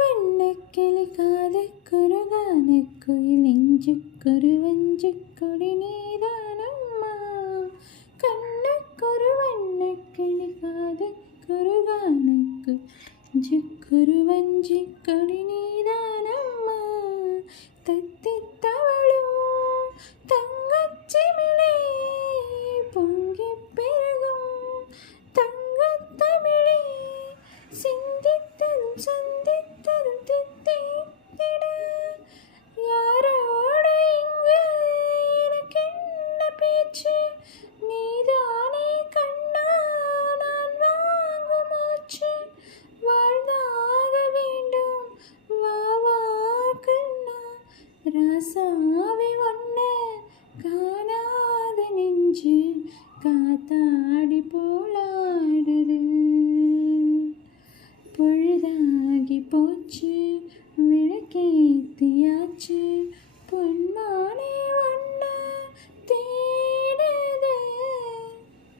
வண்ணக்கிளி காதுக்குருகான குயில் நெஞ்சுக்குரு வஞ்சிக் கொடி நீதானம்மா. கண்ணுக்கொரு வண்ணக்கிளி காதுக்குருகான குயில் நெஞ்சுக்குரு வஞ்சிக் கொடி நீதானம்மா. தத்தித் தவழும் தங்கச்சிமிழே பொங்கிப் பெருகும் தங்கத் தமிழே சிந்தித்ததும் சந்தித்ததும் தித்தித்திட யாரோடு இங்கு எனக்கென்ன பேச்சு நீதானே கண்ணா நான் வாங்கும் மூச்சு வாழ்ந்தாக வேண்டும் வா வா கண்ணா ராசாவை ஒன்ன காணாத நெஞ்சு காத்தாடி போலாடுது பொழுதாகி போச்சு விளக்கேத்தியாச்சு பொன்மானே